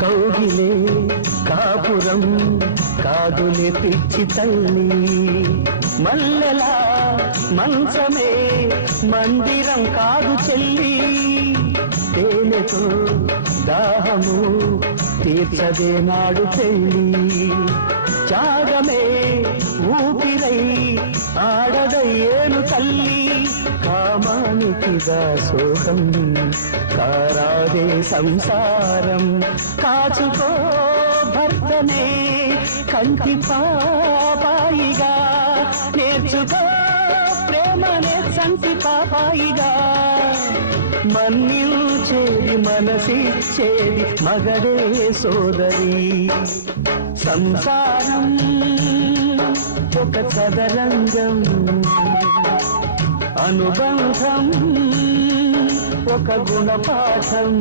కౌగిలే కాపురం కాదులే పిచ్చి తల్లి, మల్లెలా మంచమే మందిరం కాదు చెల్లి, తేనెతో దాహము తీర్చదే నాడు పెళ్ళి, త్యాగమే ఊపిరై ఆడదయ్యేను తల్లి, కామానికి దాసోహం కారాదే సంసారం, కాచుకో భర్తనే కంటి పాపాయిగా, నేర్చుకో ప్రేమనే సంటి పాపాయిగా, మన్నించేది మనసిచ్చేది మగడే సోదరి, సంసారం ఒక చదరంగం, అనుబంధం ఒక గుణపాఠం.